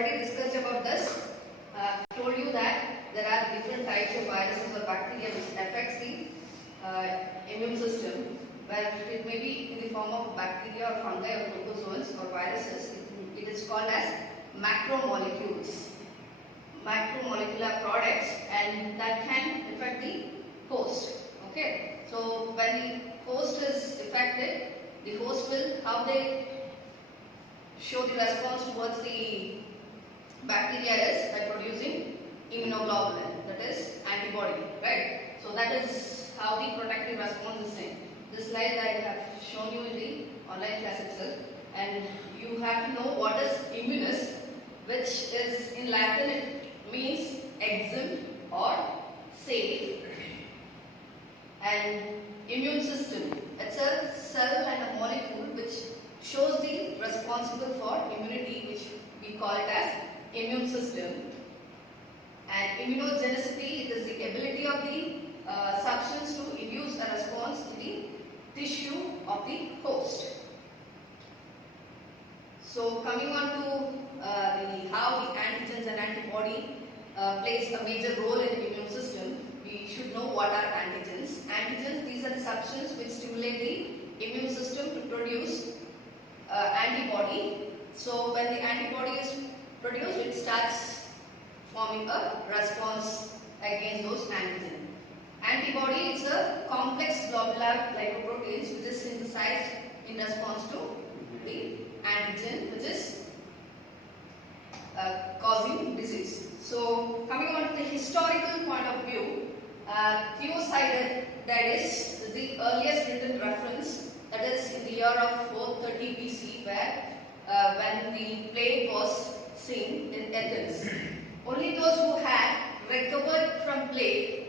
already discussed about this. Told you that there are different types of viruses or bacteria which affects the immune system, where it may be in the form of bacteria or fungi or protozoans or viruses. It is called as macromolecules, macromolecular products, and that can affect the host. Okay, so when the host is affected, the host will, how they show the response towards the bacteria is by producing immunoglobulin, that is antibody, right? So that is how the protective response is seen. This slide I have shown you in the online class itself, and you have to know what is immunus, which is in Latin it means exempt or safe, and immune system, it's a cell and a molecule which shows the responsible for immunity, which we call it as immune system. And immunogenicity, it is the ability of the substance to induce a response to the tissue of the host. So coming on to how the antigens and antibody plays a major role in the immune system, we should know what are antigens. Antigens, these are the substances which stimulate the immune system to produce antibody. So when the antibody is produced, it starts forming a response against those antigens. Antibody is a complex globular glycoproteins which is synthesized in response to the antigen, which is causing disease. So coming on to the historical point of view, Thucydides is the earliest written reference, that is in the year of 430 BC, where when the plague was seen in Athens. Only those who had recovered from plague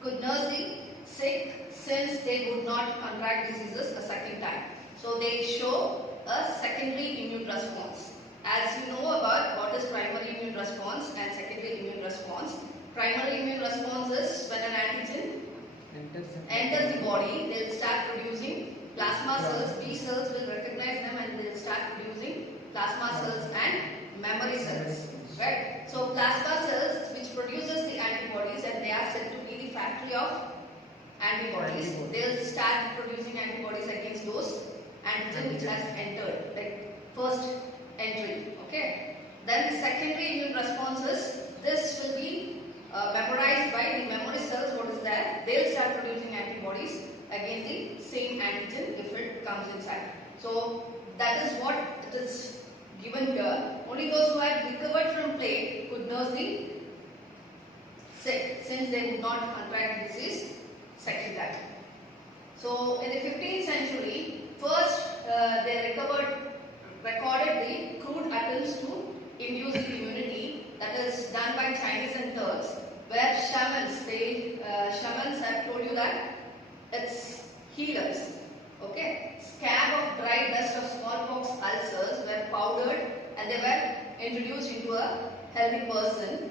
could nurse the sick, since they would not contract diseases a second time. So they show a secondary immune response. As you know about what is primary immune response and secondary immune response. Primary immune response is when an antigen enters the body, they will start producing plasma cells. B cells will recognize them and they will start producing plasma cells and memory cells. Right? So plasma cells which produces the antibodies, and they are said to be the factory of antibodies. They will start producing antibodies against those antigen which has entered, like first entry. Okay. Then the secondary immune responses, this will be memorized by the memory cells. What is that? They will start producing antibodies against the same antigen if it comes inside. So that is what it is given here. Only those who had recovered from plague could nurse the sick, since they would not contract disease second time. So in the 15th century, first they recorded the crude attempts to induce the immunity, that is done by Chinese and Turks, where shamans, shamans have told you that it's healers. Okay, scab of dry dust of smallpox ulcers were powdered and they were introduced into a healthy person,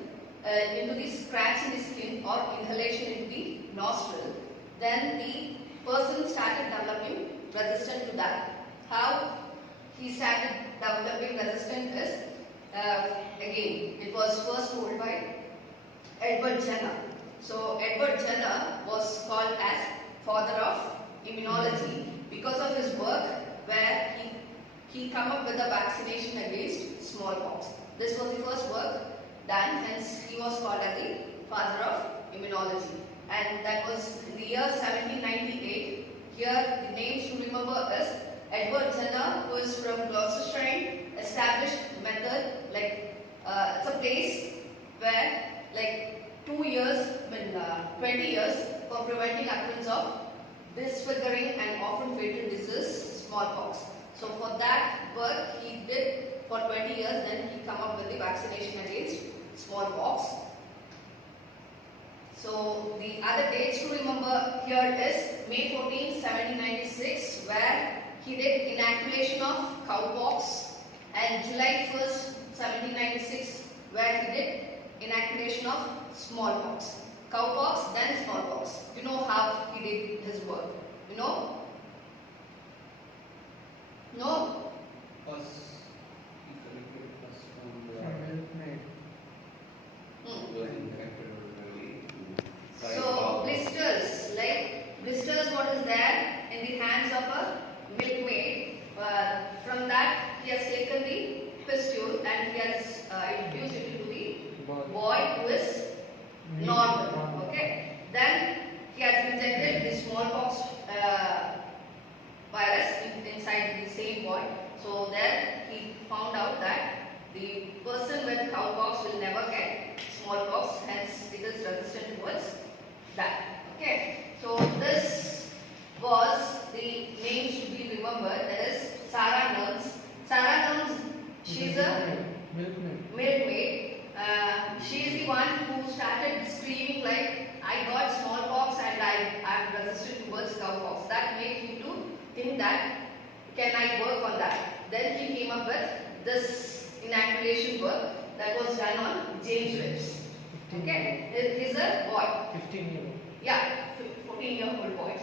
into the scratch in the skin or inhalation into the nostril. Then the person started developing resistance to that. How he started developing resistance is, again, it was first told by Edward Jenner. So Edward Jenner was called as father of immunology because of his work where he come up with a vaccination against smallpox. This was the first work done, hence he was called as the father of immunology. And that was in the year 1798. Here the names to remember is Edward Jenner, who is from Gloucestershire, established method, like it's a place where like 2 years, 20 years for preventing occurrence of disfiguring and often fatal disease, smallpox. So for that work he did for 20 years, then he come up with the vaccination against smallpox. So the other dates to remember here is May 14, 1796, where he did inoculation of cowpox, and July 1st, 1796, where he did inoculation of smallpox. Cowpox, then smallpox. You know how he did his work. You know? No? First, he collected us from the he has taken the pistol and he has infused it into the boy who is normal. Okay. Then he has injected the smallpox virus inside the same boy. So there he found out that the person with cowpox will never get smallpox, hence it is resistant towards that. Okay. So this was the names to be remembered. That is Sarah Nurse. Sarah Nurse, she is a milkmaid. She is the one who started screaming like, I got smallpox and I am resistant towards cowpox. That made him to think that, can I work on that? Then he came up with this inoculation work that was done on James Webs. Okay, it is a boy. 15-year-old. Yeah, 14-year-old boy.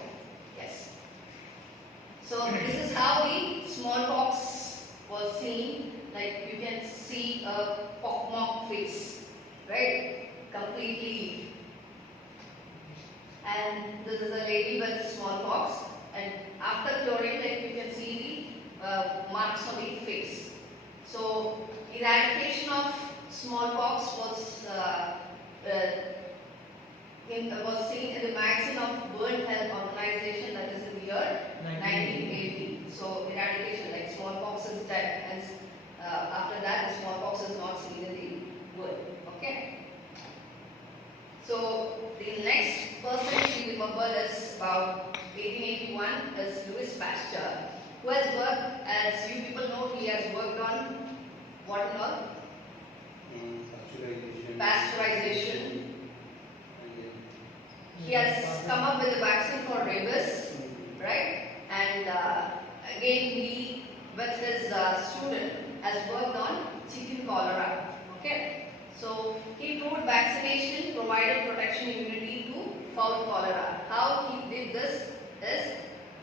Yes. So this is how the smallpox was seen. Like you can see a pockmarked face, right? Completely. And this is a lady with smallpox. And after chlorine, like you can see the marks on the face. So eradication of smallpox was seen in the magazine of World Health Organization, that is in the year 1980. So eradication, like smallpox is dead, and after that the smallpox is not seen in the world. Okay. So the next person we remember is about 1881 is Louis Pasteur, who has worked, as you people know, he has worked on what and all? Pasteurization. He has come up with a vaccine for rabies, right? And again, he, with his student, has worked on chicken cholera. Okay, so he proved vaccination provided protection immunity to fowl cholera. How he did this is,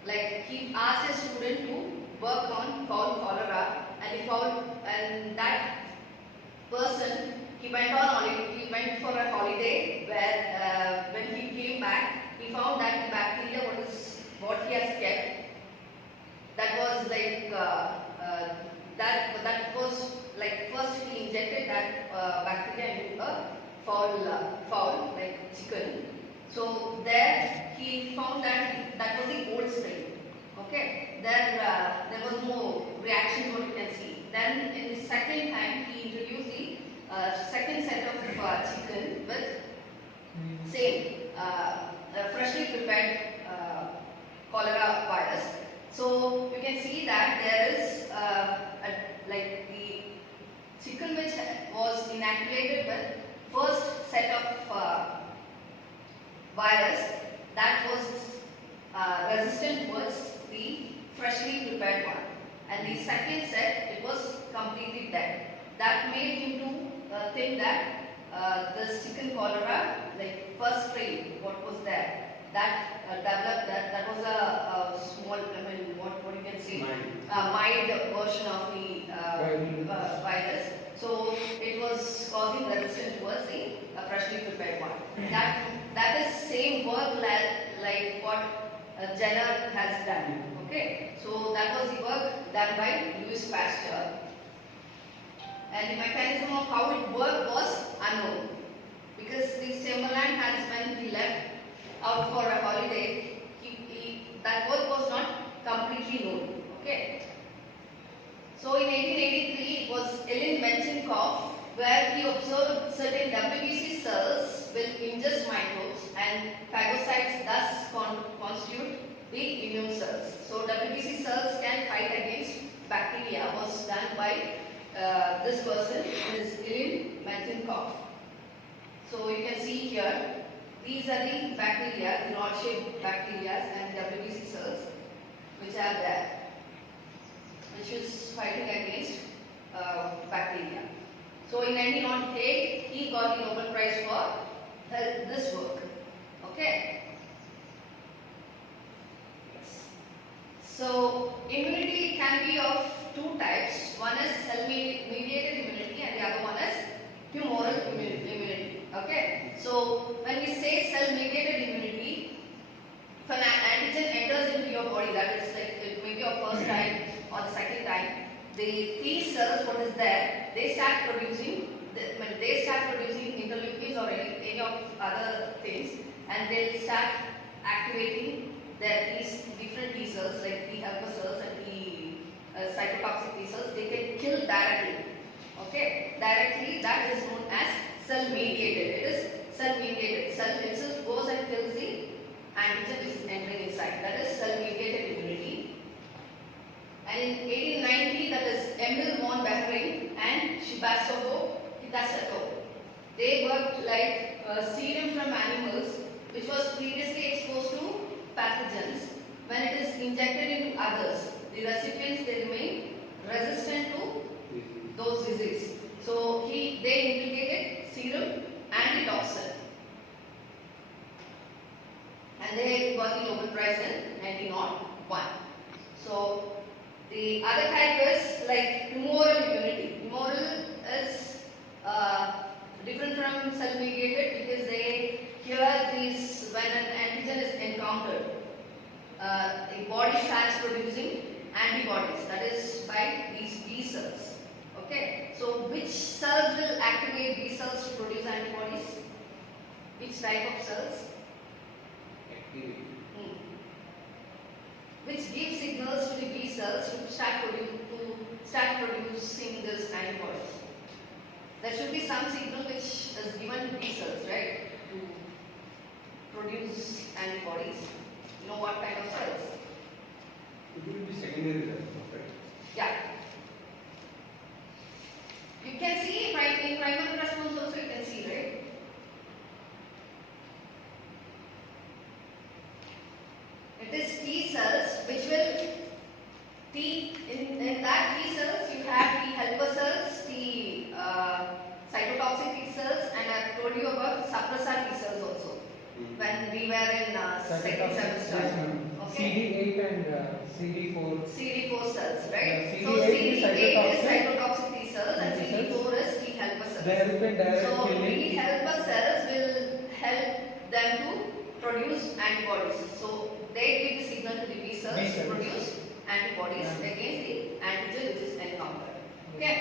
like, he asked his student to work on fowl cholera, and that person, he went for a holiday where when he came back, he found that the bacteria what he has kept, that was like that was like, first he injected that bacteria into a fowl like chicken. So there he found that that was the old strain. Okay, there was no reaction, what you can see. Then in the second time he introduced the second set of chicken with same freshly prepared cholera virus. So you can see that there is like the chicken which was inoculated with first set of virus, that was resistant towards the freshly prepared one, and the second set, it was completely dead. That made him to think that this chicken cholera, like first strain, what was there, that developed that was a small, I mean, what you can say, mild version of the virus. So it was causing resistance towards the freshly prepared one. That is same work like what Jenner has done. Okay, so that was the work done by Louis Pasteur. And the mechanism of how it worked was unknown, because the Chamberlain has, when he left out for a holiday, that work was not completely known. Okay. So in 1883, it was Ellen Menchenkopf, where he observed certain WBC cells will ingest microbes and phagocytes thus constitute the immune cells. So WBC cells can fight against bacteria was done by this person, is Ellen Menchenkopf. So you can see here, these are the bacteria, the rod-shaped bacteria and WBC cells which are there, which is fighting against bacteria. So in 1908, he got the Nobel Prize for this work. Okay. Yes. So immunity can be of two types. One is cell-mediated immunity, and the other one is humoral immunity. Okay. So when we say cell-mediated immunity, if an antigen enters into your body, that is like it may be your first time or the second time, the T cells, what is there, they start producing, when they start producing interleukins or any of other things, and they'll start activating these different T cells like T helper cells and T cytotoxic T cells. They can kill directly. Okay, directly. That is known as cell mediated. It is cell mediated. Cell itself goes and kills the antigen which is entering inside. That is cell mediated immunity. And in 1890, that is Emil von Behring and Shibasato Hitasato, they worked like serum from animals which was previously exposed to pathogens. When it is injected into others, the recipients, they remain resistant to those diseases. So they implicated serum and the toxin, and they got the Nobel Prize in 1901. So the other type is like humoral immunity. Humoral is different from cell mediated because when an antigen is encountered, the body starts producing antibodies, that is by these B cells. Okay, so which cells will activate B cells to produce antibodies? Which type of cells? Which give signals to the B cells to start producing these antibodies. There should be some signal which is given to B cells, right, to produce antibodies. You know what kind of cells? It will be secondary cells, right? Yeah. You can see in primary response also you can see, right? It is T cells which will in that T cells you have T helper cells, T cytotoxic T cells, and I have told you about suppressor T cells also when we were in second semester. Okay. CD8 and CD4. CD4 cells, right? CD8 So CD8 is cytotoxic cytotoxic T cells and CD4 is T helper cells. They help in direct So killing. T helper cells will help them to produce antibodies. So they give the signal to the B cells to produce antibodies against the antigen which is encountered. Okay.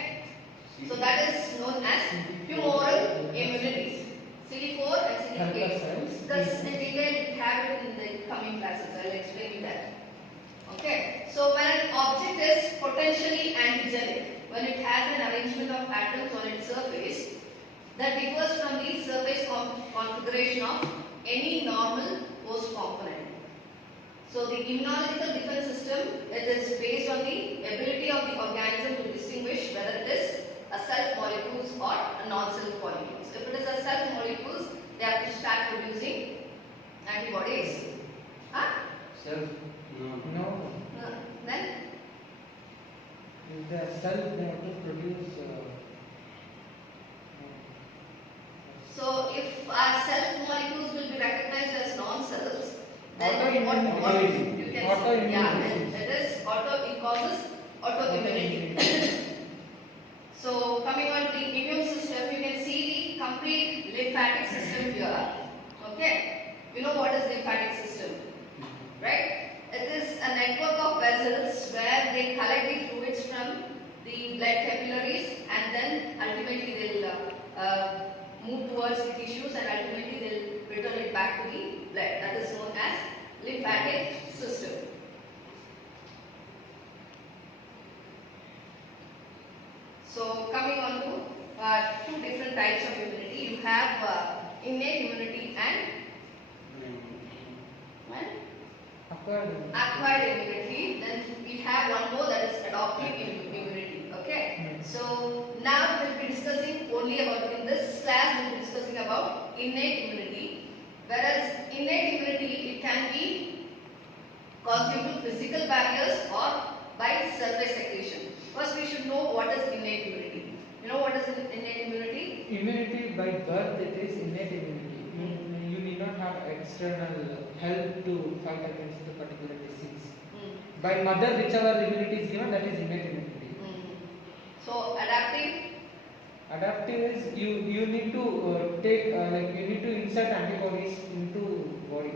So that is known as humoral immunities. CD4 and CD8. Discuss in detail, we have it in the coming classes. I will explain you that. Okay. So when an object is potentially antigenic, when it has an arrangement of atoms on its surface that differs from the surface configuration of any normal host component. So the immunological defense system, it is based on the ability of the organism to distinguish whether it is a self molecules or a non-self molecules. If it is a self molecules, they have to start producing antibodies. Huh? Self? No. Then? The cell they have to produce. So if our self molecules will be recognized as non-selves, then Autoimmunity. what you can Autoimmunity. yeah, it is it causes autoimmunity. So coming on to the immune system, you can see the complete lymphatic system here. Okay, you know what is lymphatic system, right? It is a network of vessels where they collect the fluids from the blood capillaries and then ultimately they'll move towards the tissues and ultimately they'll return it back to the blood. That is known as lymphatic system. So coming on to two different types of immunity. You have innate immunity and acquired immunity. Then we have one more, that is adoptive immunity. Okay. So now we'll be discussing only about, in this class we'll be discussing about innate immunity. Whereas innate immunity, it can be caused due to physical barriers or by surface secretion. First we should know what is innate immunity. You know what is innate immunity? Immunity by birth, it is innate immunity. You need not have external help to fight against the particular disease. By mother, whichever immunity is given, that is innate immunity. So adaptive? Adaptive is you need to take like you need to insert antibodies into body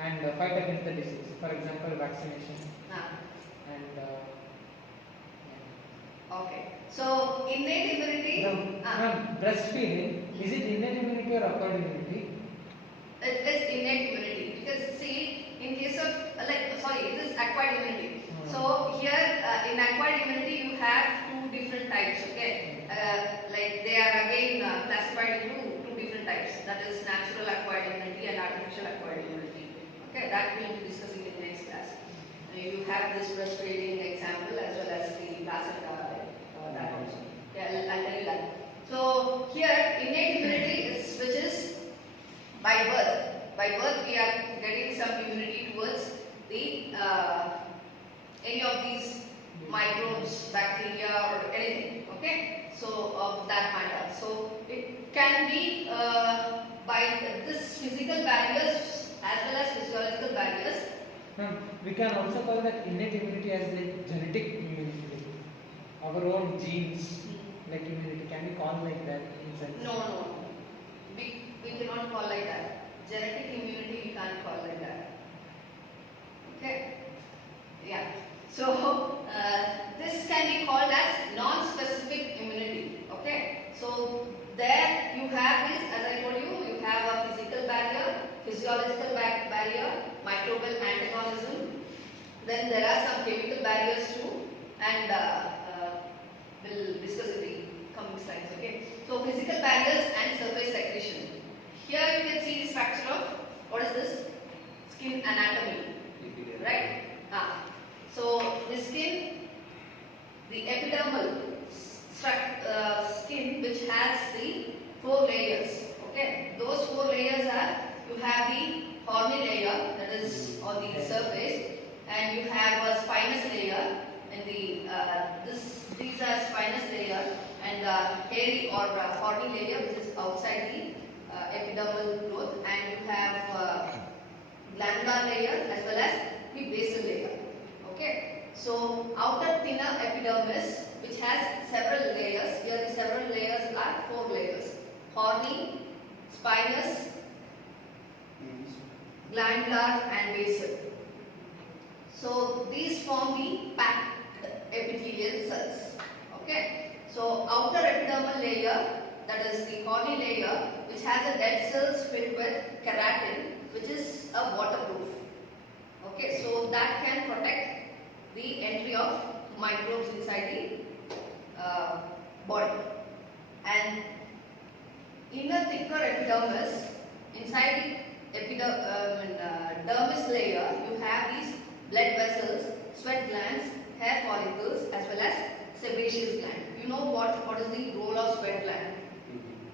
and fight against the disease. For example, vaccination. And Okay. So innate immunity. Breastfeeding, is it innate immunity or acquired immunity? It is innate immunity because see, in case of it is acquired immunity. So here in acquired immunity you have two different types. Okay, like they are again classified into two different types. That is natural acquired immunity and artificial acquired immunity. Okay, that we will be discussing in the next class. You have this breastfeeding example as well as the placenta that also. Yeah, I'll tell you that. So here innate immunity is which is by birth. By birth we are getting some immunity towards the any of these microbes, bacteria or anything. Okay. So of that matter. So it can be by this physical barriers as well as physiological barriers. We can also call that innate immunity as like genetic immunity, our own genes, like immunity. Can we call like that in sense? No. We cannot call like that. Genetic immunity we can't call like that. Okay? Yeah. So this can be called as non-specific immunity. Okay? So there you have this, as I told you, you have a physical barrier, physiological barrier, microbial antagonism. Then there are some chemical barriers too, and we'll discuss in the coming slides. Okay. So physical barriers and surface secretion. Here you can see the structure of what is this? Skin anatomy, right? So the skin, the epidermal skin, which has the 4 layers. Okay, those 4 layers are, you have the horny layer that is on the surface, and you have a spinous layer, and these are spinous layer, and hairy or horny layer which is outside the epidermal growth, and you have glandular layer as well as the basal layer. Okay, so outer thinner epidermis which has several layers. Here the several layers are 4 layers: horny, spinous, glandular and basal. So these form the packed epithelial cells. Okay, so outer epidermal layer, that is the horny layer, which has a dead cells filled with keratin, which is a waterproof. Okay, so that can protect the entry of microbes inside the body. And inner thicker epidermis, inside the dermis layer, you have these blood vessels, sweat glands, hair follicles, as well as sebaceous gland. You know what is the role of sweat gland,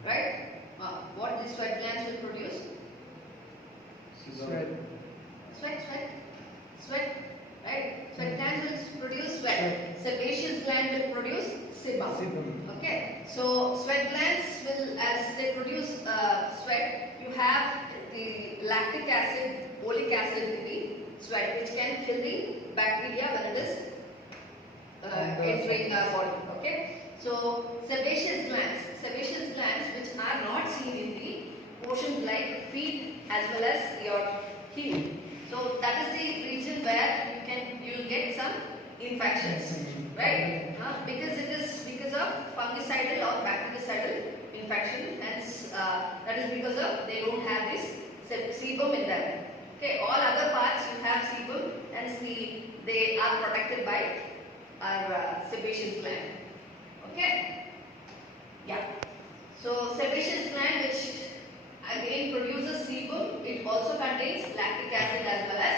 right? What the sweat glands will produce? Sweat. Sweat, right? Sweat glands will produce sweat. Sebaceous gland will produce sebum. Okay, so sweat glands will, as they produce sweat, you have the lactic acid, oleic acid in the sweat, which can kill the bacteria when it is entering our body. Okay, so sebaceous glands which are not seen in the portions like feet as well as your heel. So that is the region where you will get some infections, right? Because it is because of fungicidal or bactericidal infection, hence that is because of they don't have this sebum in them. Okay, all other parts you have sebum, hence they are protected by our sebaceous gland. Okay, yeah. So sebaceous gland, which again produces sebum, it also contains lactic acid as well as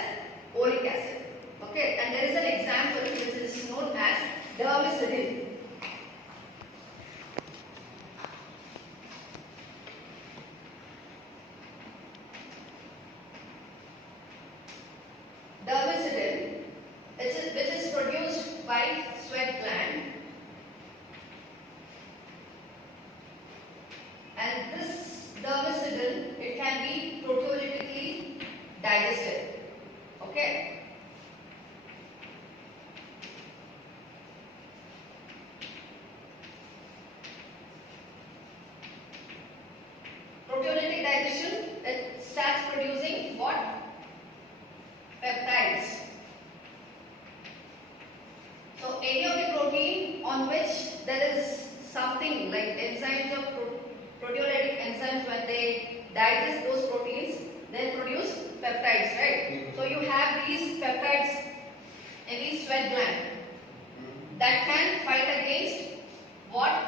oleic acid. Okay, and there is an example which is known as dermicidin. Dermicidin, which is produced by sweat gland, and this dermicidin, it can be proteolytically digested. Okay. Proteolytic digestion, it starts producing what? Peptides. So any of the protein on which sorting, like enzymes of proteolytic enzymes, when they digest those proteins, they'll produce peptides, right? So you have these peptides in the sweat gland that can fight against what?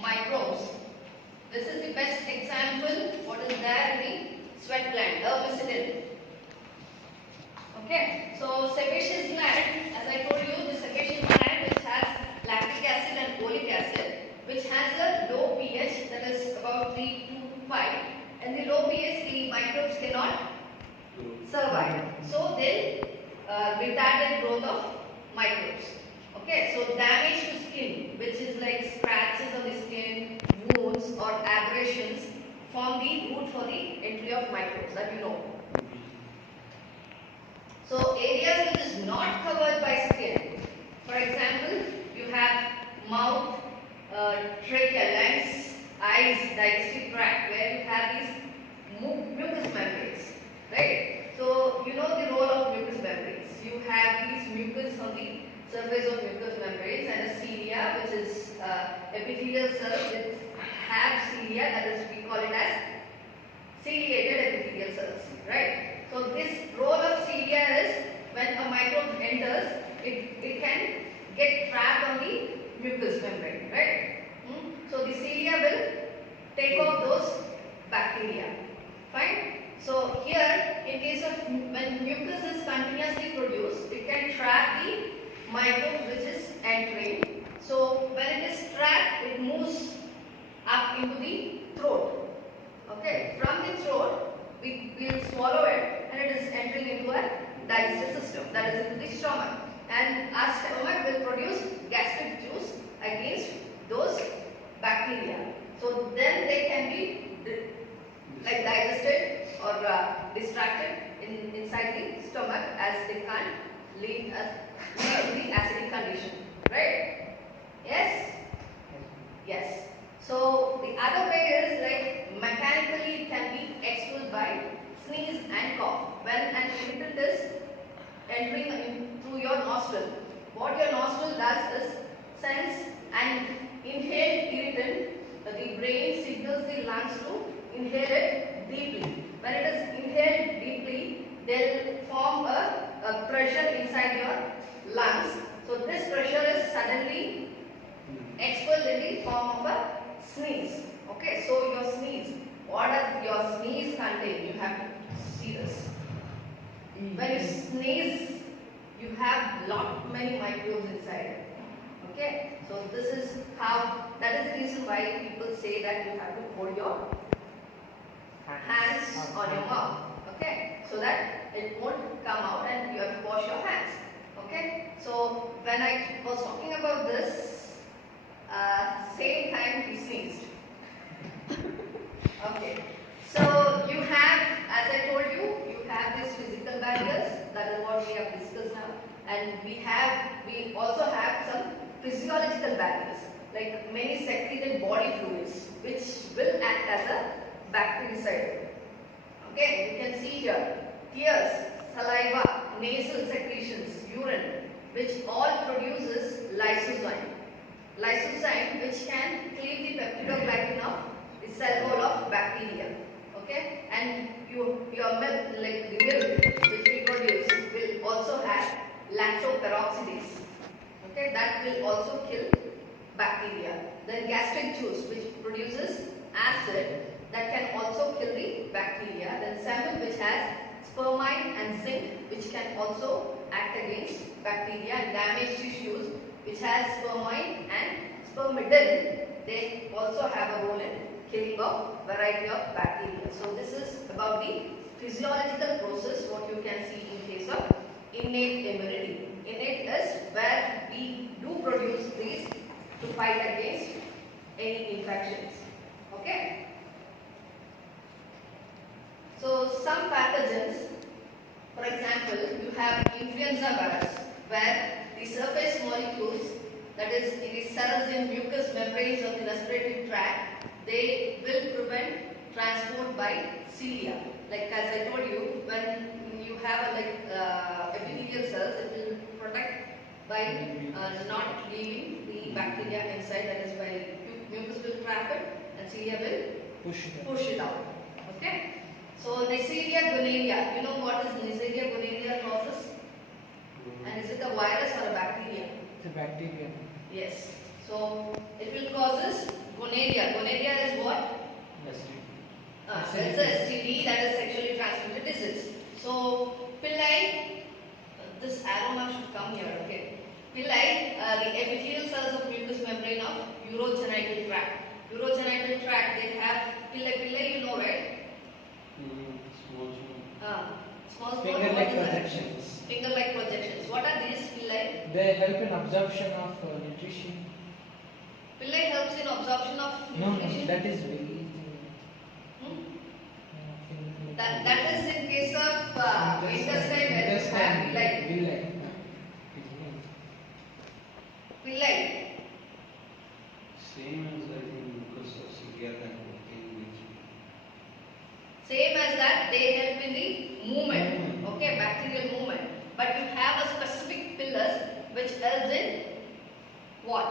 Microbes. This is the best example what is there in the sweat gland, herbicidin. Okay, so sebaceous gland, as I told you, the sebaceous gland which has lactic acid and oleic acid, which has a low pH, that is about 3 to 5. And the low pH, the microbes cannot survive. So they retarded growth of microbes. Okay, so damage to skin, which is like scratches on the skin, wounds or abrasions, form the route for the entry of microbes, that you know. So areas which is not covered by skin, for example, you have mouth, trachea, lungs, eyes, digestive tract, where you have these mucous membranes, right? So you know the role of mucous membranes. You have these mucus on the surface of mucous membranes and a cilia, which is epithelial cells which have cilia, that is we call it as ciliated epithelial cells, right? So this role of cilia is when a microbe enters, it can get trapped on the mucous membrane, right? So the cilia will take off those bacteria. Fine. So here, in case of when mucus is continuously produced, it can trap the microbe which is entering. So when it is trapped, it moves up into the throat. Okay. From the throat, we will swallow it, and it is entering into a digestive system, that is into the stomach. And our stomach will produce gastric juice against those bacteria. So then they can be like digested or distracted inside the stomach, as they can't lead us to the acidic condition, right? Yes? Yes. So the other way is like mechanically it can be expelled by sneeze and cough. When an irritant is entering through your nostril, what your nostril does is sense an inhaled irritant. The brain signals the lungs to inhale it deeply. When it is inhaled deeply, they'll form a pressure inside your lungs. So this pressure is suddenly expelled in the form of a sneeze. Okay, so your sneeze, what does your sneeze contain? You have to see this. When you sneeze, you have many microbes inside it. Okay, so this is how, that is the reason why people say that you have to hold your hands on your mouth. Okay, so that it won't come out and you have to wash your hands. Okay, so when I was talking about this, same time he sneezed. Okay, so you have, as I told you, you have these physical barriers. That is what we have discussed now, and we also have some physiological barriers, like many secreted body fluids, which will act as a bactericide. Okay, you can see here, tears, saliva, nasal secretions, urine, which all produces lysozyme. Lysozyme which can cleave the peptidoglycan of the cell wall of bacteria. Okay, and your milk, like the milk which we produce, will also have lactoperoxidase. Okay, that will also kill bacteria. Then gastric juice, which produces acid, that can also kill the bacteria. Then semen, which has spermine and zinc, which can also act against bacteria. And damaged tissues, which has spermine and spermidine, they also have a role in killing of variety of bacteria. So this is about the physiological process what you can see in case of innate immunity. Innate is where we do produce these to fight against any infections. Okay. So some pathogens, for example, you have influenza virus, where the surface molecules, that is in the cells in mucous membranes of the respiratory tract, they will prevent transport by cilia. Like as I told you, when you have epithelial cells, it will protect by not leaving the bacteria inside, that is why mucus will trap it and cilia will push it out. Okay. So Neisseria gonorrhea, you know what is Neisseria gonorrhea causes? And is it a virus or a bacteria? It's a bacteria. Yes. So it will causes gonorrhea. Gonorrhea is what? It's a STD, that is sexually transmitted disease. So pili, this aroma should come here. Okay. Pili, the epithelial cells of mucous membrane of urogenital tract. Urogenital tract, they have pili, you know, right? Small Finger-like projections. Finger-like projections. What are these pili? They help in absorption of nutrition. Pili helps in absorption of nutrition. No, that is very. That is in case of intestine where you have pili. Same as I think mucus or cilia and Same as that, they help in the movement, okay, bacterial movement. But you have a specific pillars which helps in what?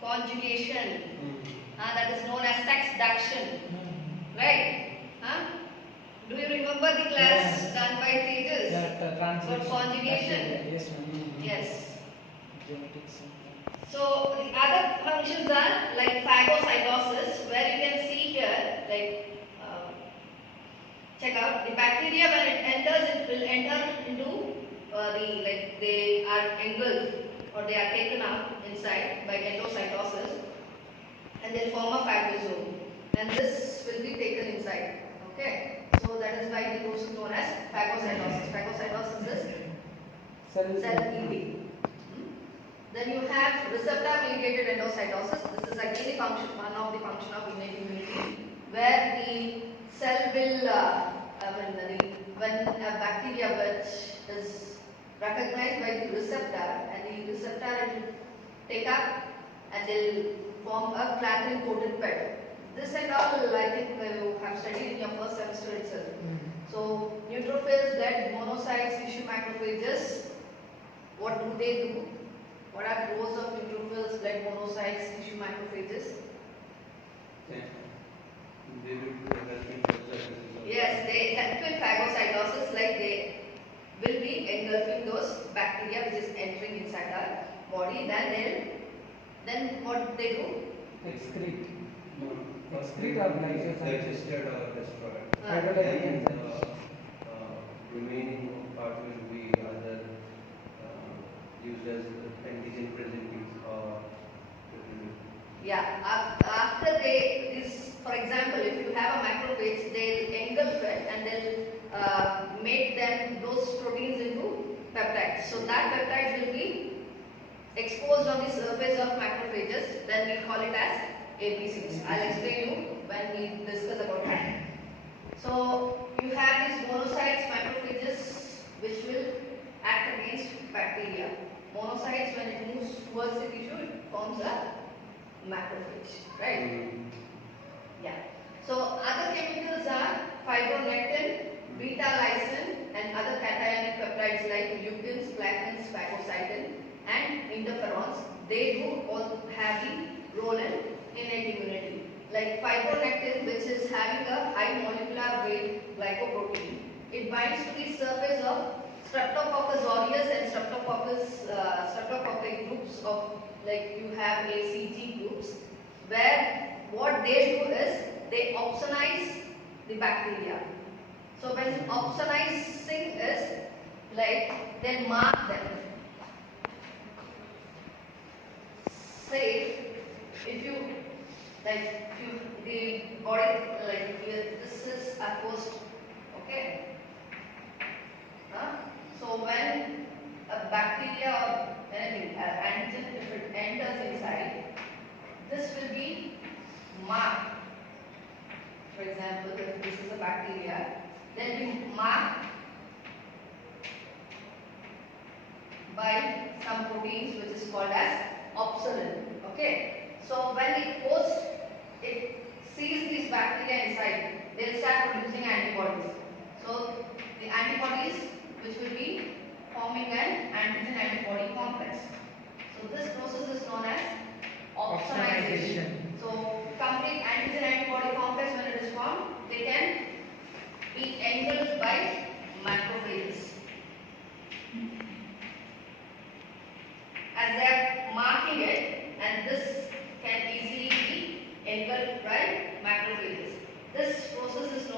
Conjugation. That is known as sexduction, right? Do you remember the class done by Tejas? For conjugation? Yes, ma'am. Yes. Genetics. So the other functions are like phagocytosis, where you can see here, like check out the bacteria when it enters, it will enter into they are engulfed or they are taken up inside by endocytosis, and they form a phagosome, and this will be taken inside. Okay. So that is why the process known as phagocytosis. Phagocytosis is cell eating. Then you have receptor-mediated endocytosis. This is again the function, one of the function of innate immunity, where the cell will, when a bacteria which is recognized by the receptor, and the receptor will take up and they'll form a clathrin-coated bed. This and all, I think you have studied in your first semester itself. So, neutrophils, blood, monocytes, tissue macrophages, what do they do? What are the roles of neutrophils, blood, monocytes, tissue macrophages? They will help in phagocytosis. Yes, they help in phagocytosis, like they will be engulfing those bacteria which is entering inside our body. Then what they do? Excrete. Excrete or lysozyme? digested or destroyed. Hydrolytic And enzymes. remaining part will be either used as antigen presenting or Yeah, after for example, if you have a macrophage, they'll engulf it and they'll make those proteins into peptides. So that peptides will be exposed on the surface of macrophages, then we call it as APCs. I'll explain you when we discuss about that. So you have these monocytes, macrophages, which will act against bacteria. Monocytes, when it moves towards the tissue, it forms a macrophage, right? Yeah. So other chemicals are fibronectin, beta-lysine, and other cationic peptides like leucins, placins, phagocytin, and interferons. They do all have the role in innate immunity. Like fibronectin, which is having a high molecular weight glycoprotein, it binds to the surface of Streptococcus aureus and streptococci groups of, like you have ACG groups, where what they do is they opsonize the bacteria. So when opsonizing is, like they mark them. Say if you the body, like this is a post, okay. So when a bacteria or anything, antigen, if it enters inside, this will be marked. For example, if this is a bacteria, then we mark by some proteins which is called as opsonin. Okay. So when it sees these bacteria inside, they will start producing antibodies. So the antibodies which will be forming an antigen-antibody complex. So this process is known as opsonization. So complete antigen antibody complex when it is formed, they can be engulfed by macrophages. As they are marking it, and this can easily be engulfed by macrophages. This process is